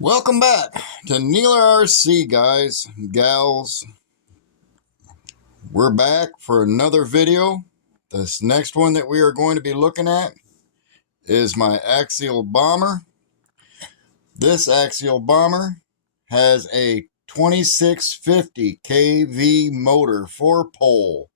Welcome back to Neeler RC, guys, gals. We're back for another video. This next one that we are going to be looking at is my Axial bomber. This Axial bomber has a 2650 kV motor 4-pole.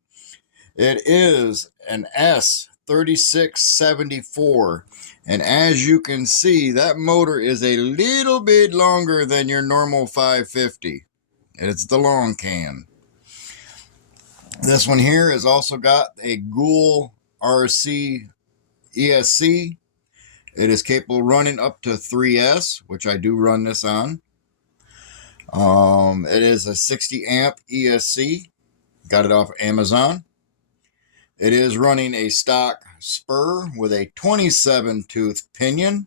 It is an S3674, and as you can see, that motor is a little bit longer than your normal 550. It's the long can. This one here has also got a Ghoul RC ESC. It is capable of running up to 3S, which I do run this on. It is a 60 amp ESC. Got it off of Amazon. It is running a stock spur with a 27 tooth pinion.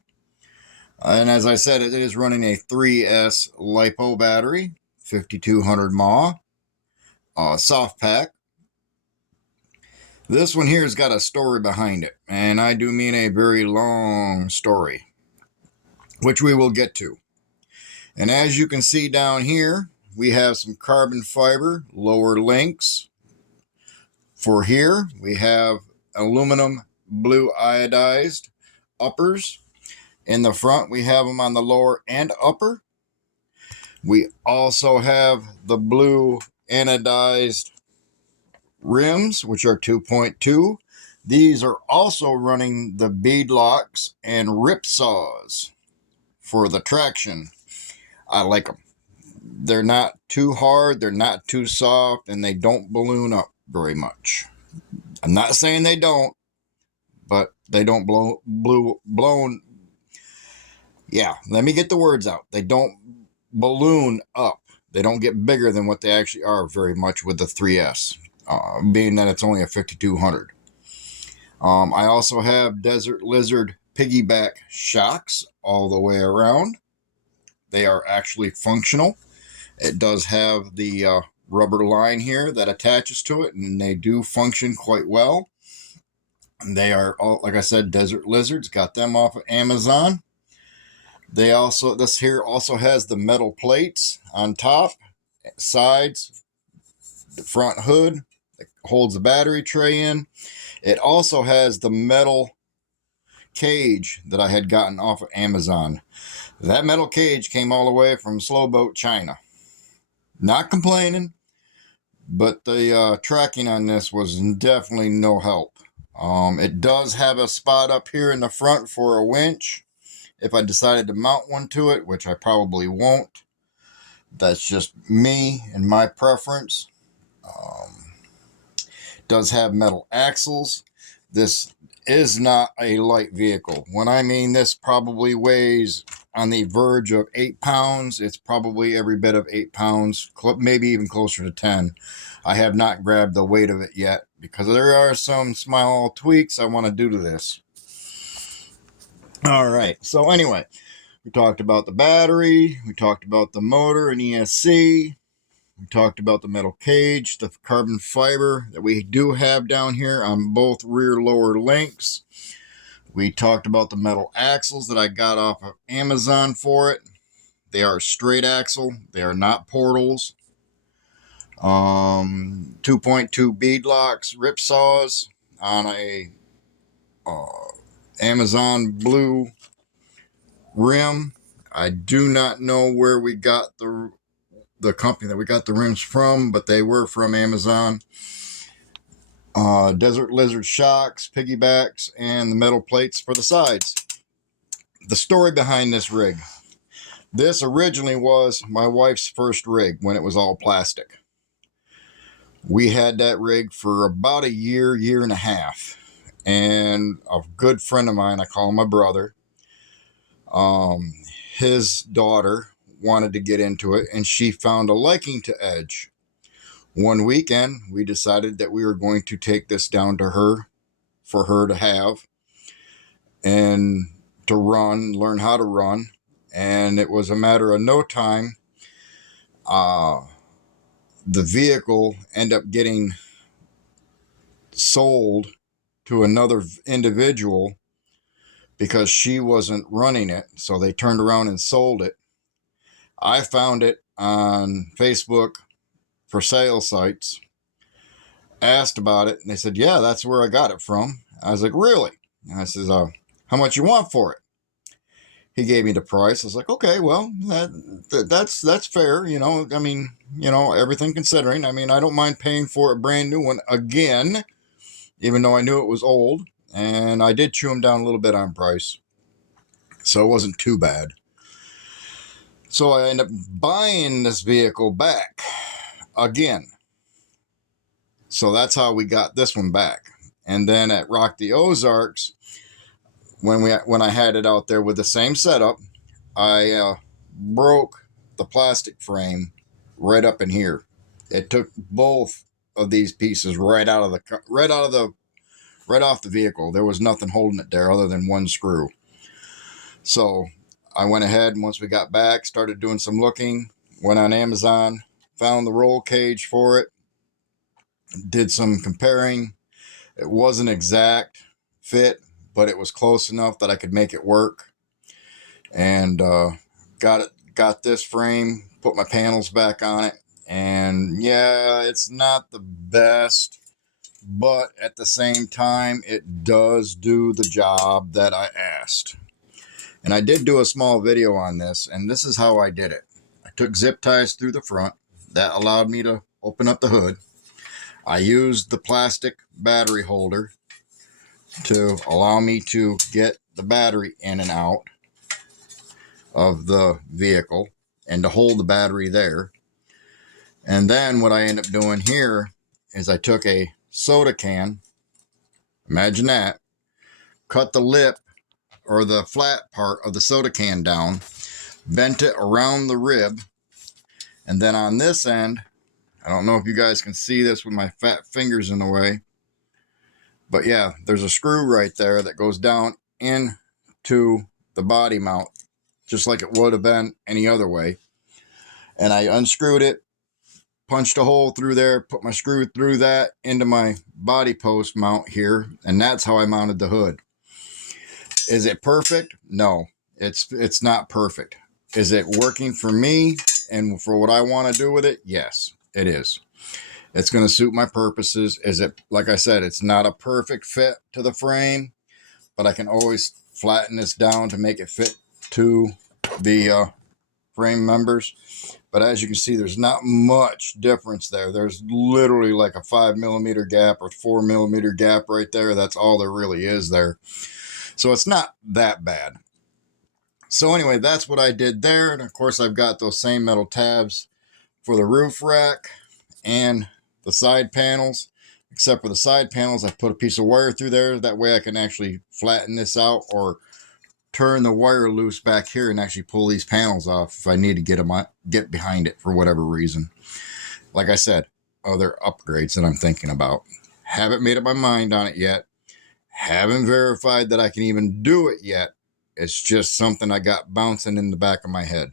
And as I said, it is running a 3S LiPo battery, 5200 mAh, soft pack. This one here has got a story behind it, and I do mean a very long story, which we will get to. And as you can see down here, we have some carbon fiber lower links. For here, we have aluminum blue iodized uppers. In the front, we have them on the lower and upper. We also have the blue anodized rims, which are 2.2. These are also running the bead locks and rip saws for the traction. I like them. They're not too hard, they're not too soft, and they don't balloon up very much. I'm not saying they don't, but they don't blown. Yeah, let me get the words out. They don't balloon up. They don't get bigger than what they actually are very much with the 3S, being that it's only a 5200. I also have Desert Lizard piggyback shocks all the way around. They are actually functional. It does have the rubber line here that attaches to it, and they do function quite well. They are, all, like I said, Desert Lizards. Got them off of Amazon. This here also has the metal plates on top, sides, the front hood that holds the battery tray in. It also has the metal cage that I had gotten off of Amazon. That metal cage came all the way from Slow Boat, China. Not complaining, but the tracking on this was definitely no help. It does have a spot up here in the front for a winch if I decided to mount one to it, which I probably won't. That's just me and my preference. It does have metal axles. This is not a light vehicle. When I mean this probably weighs on the verge of 8 pounds, it's probably every bit of 8 pounds, maybe even closer to 10. I have not grabbed the weight of it yet because there are some small tweaks I want to do to this. All right, so anyway, we talked about the battery, we talked about the motor and ESC, we talked about the metal cage, the carbon fiber that we do have down here on both rear lower links. We talked about the metal axles that I got off of Amazon for it. They are straight axle. They are not portals. 2.2 bead locks, rip saws on a Amazon blue rim. I do not know where we got the company that we got the rims from, but they were from Amazon. Desert Lizard shocks, piggybacks, and the metal plates for the sides. The story behind this rig. This originally was my wife's first rig when it was all plastic. We had that rig for about a year, year and a half. And a good friend of mine, I call him my brother, his daughter wanted to get into it, and she found a liking to Edge. One weekend, we decided that we were going to take this down to her for her to have and to run, learn how to run. And it was a matter of no time. The vehicle ended up getting sold to another individual because she wasn't running it. So they turned around and sold it. I found it on Facebook for sale sites, asked about it, and they said, yeah, that's where I got it from. I was like, really? And I says, how much you want for it? He gave me the price. I was like, okay, well, that's fair. You know, I mean, you know, everything considering. I mean, I don't mind paying for a brand new one again, even though I knew it was old. And I did chew him down a little bit on price, so it wasn't too bad. So I ended up buying this vehicle back again. So that's how we got this one back. And then at Rock the Ozarks, when I had it out there with the same setup, I broke the plastic frame right up in here. It took both of these pieces right off the vehicle. There was nothing holding it there other than one screw. So I went ahead, and once we got back, started doing some looking, went on Amazon, found the roll cage for it, did some comparing. It wasn't exact fit, but it was close enough that I could make it work. And got this frame, put my panels back on it, and yeah, it's not the best, but at the same time, it does do the job that I asked. And I did do a small video on this, and this is how I did it. I took zip ties through the front. That allowed me to open up the hood. I used the plastic battery holder to allow me to get the battery in and out of the vehicle and to hold the battery there. And then what I end up doing here is I took a soda can, imagine that, cut the lip or the flat part of the soda can down, bent it around the rib, and then on this end, I don't know if you guys can see this with my fat fingers in the way, but yeah, there's a screw right there that goes down into the body mount, just like it would have been any other way. And I unscrewed it, punched a hole through there, put my screw through that into my body post mount here, and that's how I mounted the hood. Is it perfect? No, it's not perfect. Is it working for me and for what I want to do with it? Yes, it is. It's going to suit my purposes. Is it, like I said, it's not a perfect fit to the frame, but I can always flatten this down to make it fit to the frame members. But as you can see, there's not much difference there. There's literally like a 5mm gap or 4mm gap right there. That's all there really is there. So it's not that bad. So anyway, that's what I did there. And of course, I've got those same metal tabs for the roof rack and the side panels. Except for the side panels, I put a piece of wire through there. That way I can actually flatten this out or turn the wire loose back here and actually pull these panels off if I need to get behind it for whatever reason. Like I said, other upgrades that I'm thinking about. Haven't made up my mind on it yet. Haven't verified that I can even do it yet. It's just something I got bouncing in the back of my head.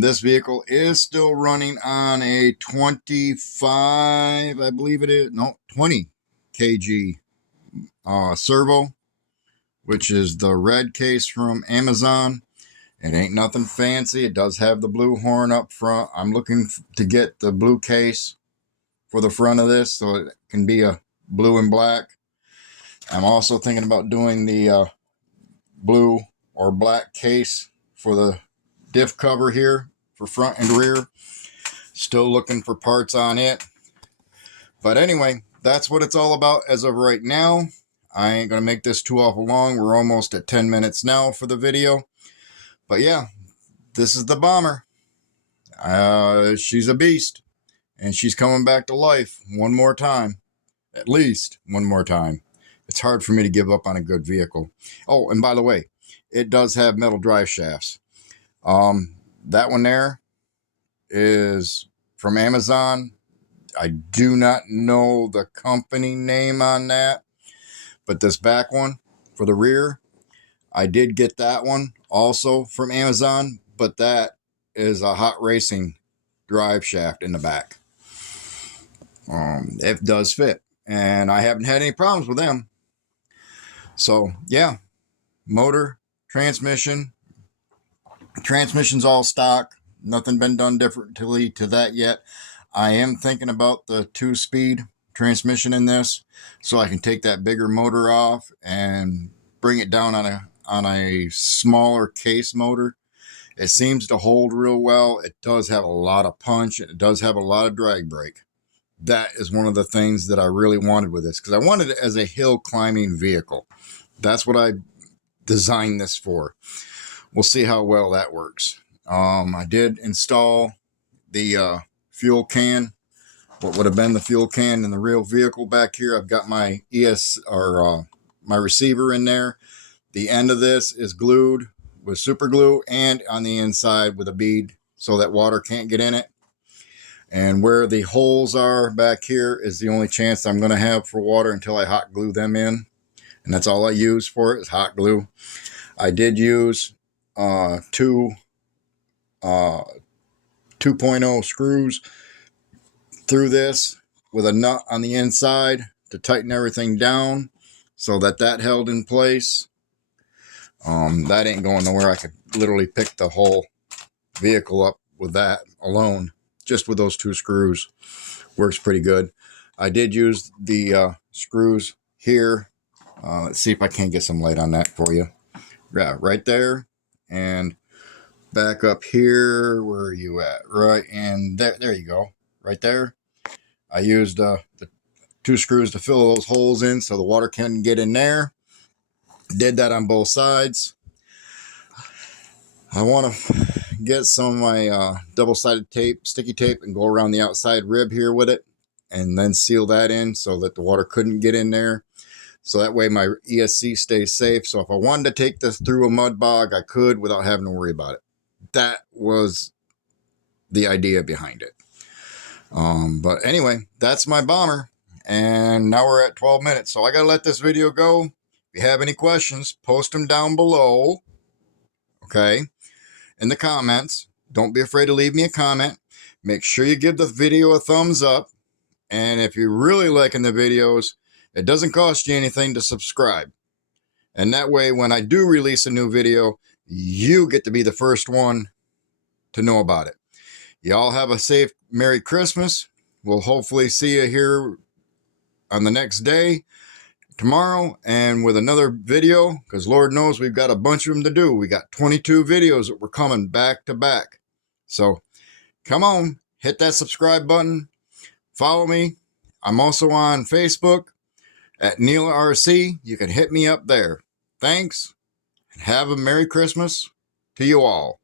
This vehicle is still running on a 25, I believe it is, no, 20 kg servo, which is the red case from Amazon. It ain't nothing fancy. It does have the blue horn up front. I'm looking to get the blue case for the front of this so it can be a blue and black. I'm also thinking about doing the blue or black case for the diff cover here for front and rear. Still looking for parts on it. But anyway, that's what it's all about as of right now. I ain't going to make this too awful long. We're almost at 10 minutes now for the video. But yeah, this is the Bomber. She's a beast. And she's coming back to life one more time. At least one more time. It's hard for me to give up on a good vehicle. Oh, and by the way, it does have metal drive shafts. That one there is from Amazon. I do not know the company name on that. But this back one for the rear, I did get that one also from Amazon. But that is a hot racing drive shaft in the back. It does fit. And I haven't had any problems with them. So, yeah. Motor, transmission, Transmission's all stock. Nothing been done differently to that yet. I am thinking about the 2-speed transmission in this, so I can take that bigger motor off and bring it down on a smaller case motor. It seems to hold real well. It does have a lot of punch. It does have a lot of drag brake. That is one of the things that I really wanted with this, because I wanted it as a hill climbing vehicle. That's what I designed this for. We'll see how well that works. I did install the fuel can, what would have been the fuel can in the real vehicle back here. I've got my my receiver in there. The end of this is glued with super glue, and on the inside with a bead so that water can't get in it. And where the holes are back here is the only chance I'm going to have for water until I hot glue them in. And that's all I use for it is hot glue. I did use two 2.0 screws through this with a nut on the inside to tighten everything down so that held in place. That ain't going nowhere. I could literally pick the whole vehicle up with that alone, just with those 2 screws. Works pretty good. I did use the screws here. Let's see if I can't get some light on that for you. Yeah, right there. And back up here. Where are you at? Right, and there you go. Right there. I used the 2 screws to fill those holes in so the water can get in there. Did that on both sides. I want to get some of my double-sided tape, sticky tape, and go around the outside rib here with it, and then seal that in so that the water couldn't get in there. So that way my ESC stays safe. So if I wanted to take this through a mud bog, I could without having to worry about it. That was the idea behind it. But anyway, that's my bomber. And now we're at 12 minutes. So I got to let this video go. If you have any questions, post them down below. Okay. In the comments. Don't be afraid to leave me a comment. Make sure you give the video a thumbs up. And if you're really liking the videos, it doesn't cost you anything to subscribe. And that way, when I do release a new video, you get to be the first one to know about it. Y'all have a safe Merry Christmas. We'll hopefully see you here on the next day, tomorrow, and with another video, because Lord knows we've got a bunch of them to do. We got 22 videos that we're coming back to back. So come on, hit that subscribe button. Follow me. I'm also on Facebook at Neil RC. You can hit me up there. Thanks, and have a Merry Christmas to you all.